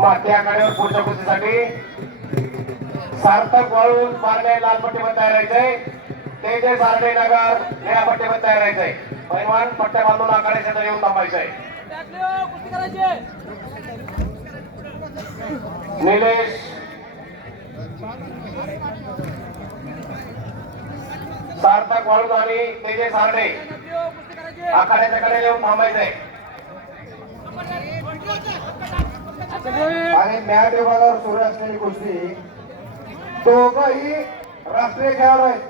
त्या गाड्यावर पुढच्या कुस्तीसाठी सार्थक वाळून मारणे लाल पट्टीवर तयार राहायचंय तेजय सारडे नगर निळ्या पट्टीवर तयार राहायचंय पैलवान पट्ट्या बांधून आखाड्याच्या तर येऊन थांबायचंय. निलेश. सार्थक वाळून आणि तेजय सारडे आखाड्याच्या कडे येऊन थांबायचंय. आणि मॅट विभागावर सुरू असलेली कुस्ती दोघंही राष्ट्रीय खेळाडू आहेत.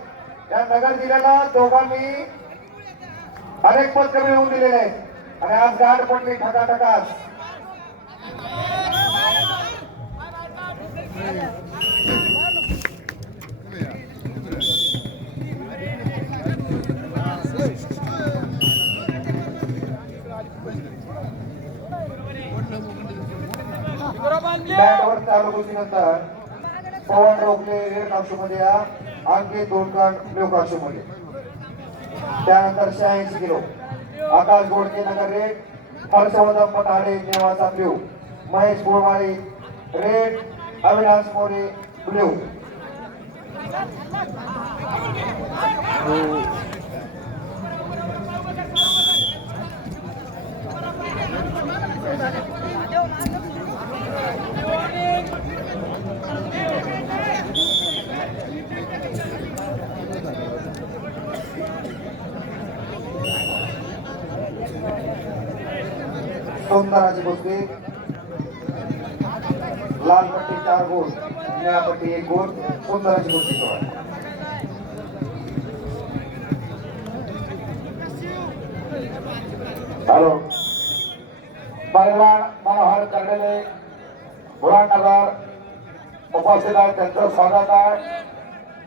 या नगर जिल्ह्याला दोघांनी अनेक पदक मिळवून दिलेले आहेत. आणि आज गाठ पडली ठका बॅटवर चालू कुस्तीनंतर पवन रोखले रेड काक्षूमध्ये या अंकित दोनकांड ब्ल्यू काक्षूमध्ये त्यानंतर शहाऐंशी kilo. Akash Godke Nagar red Harshvardhan Pathade Nevasa blue. Mahesh Borwale red Avinash More blue. सोमनाराची Bhosale. लाल पट्टी चार गोल निळा पट्टी एक गोल सुंदराची भोसले सुरू हॅलो. पहिला मनोहर कर्डेले बुरानगर उपस्थित आहे त्यांचं स्वागत आहे.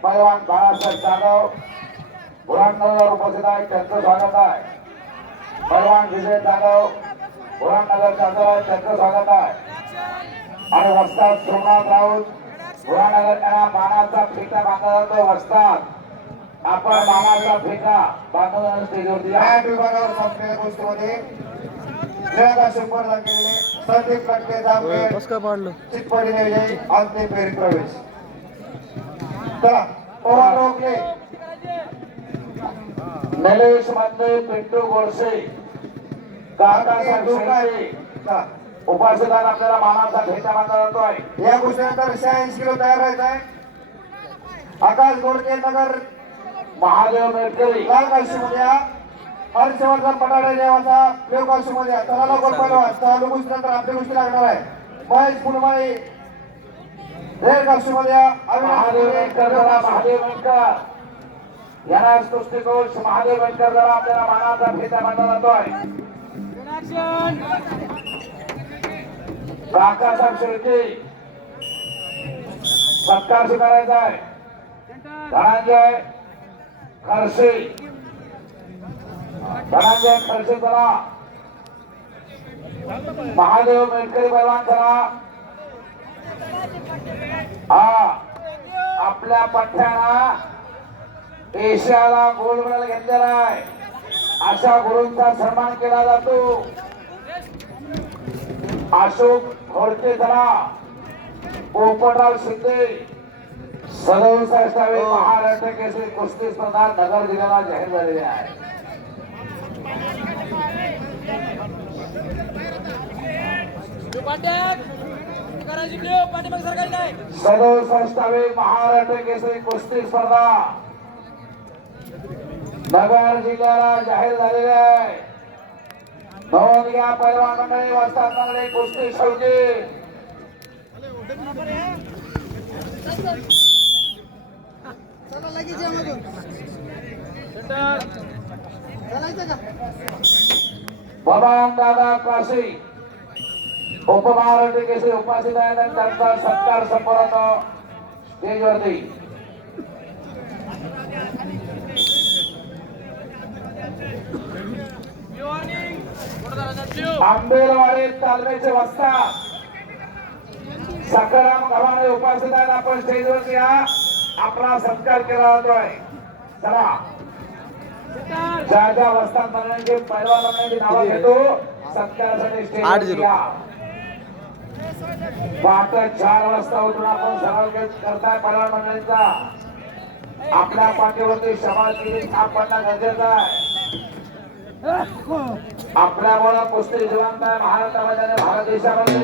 पैलवान बाळासाहेब जाधव बुरानगर उपस्थित आहे त्यांचं स्वागत आहे. पैलवान विजय जाधव बुरानगर आहेत त्यांचं स्वागत आहे. आणि वस्ताद सोमनाथ राऊत बुरानगर मानाचा फेटा बांधला जातो वस्ताद. आपण मानाचा फेटा बांधून स्टेजवरती विभागावर संपलेल्या निळ्या शंभर केलेले संदीप कटके जामखेड विजयी अंतिम फेरी प्रवेश. चला पवन रोखले. निलेशमध्ये पिंटू गोडसे. उपासदार आपल्याला मानाचा भेटा बांधला जातोय. या गोष्टीनंतर शहाऐंशी किलो तयार राहत आहे. आकाश गोडके नगर महादेव मेटकरी लाल काशीमध्ये हर्षवर्धन पटाडे देवाचा प्लेव काशीमध्ये चला लवकर पहिलवान चालू गोष्टीनंतर आपली गोष्टी लागणार आहे. महेश काशीमध्ये या. अविनाश महादेव मेटकर प्लेव जरा काशी. महादेव मेटकर यांना आपल्याला मानाचा भेटा बांधला जातोय. काकासाहेब शेळके सत्कार स्वीकारायचा आहे. धनंजय खरसे. धनंजय खरसे चला. महादेव मेटकरी पैलवान चला. हा आपल्या पठ्ठ्याला एशियाला गोल्ड मेडल घेतलेला आहे. अशा गुरूंचा सन्मान केला जातो. अशोक घोडके चला पोपटराव शिंदे सदुसष्टावे महाराष्ट्र केसरी कुस्ती स्पर्धा नगर जिल्ह्याला जाहीर झालेली आहे. सदुसष्टावे महाराष्ट्र केसरी कुस्ती स्पर्धा नगर जिल्ह्याला जाहीर झालेली आहे. नोंद घ्या पैलवान मंडळी वस्तांमध्ये कुस्ती शेवटी. बबान दादा काशी. उपमहाराष्ट्र केसरी उपस्थित आहेत आणि त्यांचा सत्कार संपन्न स्टेजवरती. आंबेलवाडी तालमीचे वस्ता सकाराम गव्हाणे उपस्थित आहेत आपण या. आपला सत्कार केला जातोय. चला. ज्या ज्या पैलवान नावं घेतो सत्कारासाठी पहाटे चार वाजता उठून आपण सराव करताय पलाळ मंडळींचा. आपल्या पाठीवरती छाप पडणं गरजेचं आहे. আপনারা বড় কস্তুরী জবান ভারত আমাদের ভারত দেশে আমাদের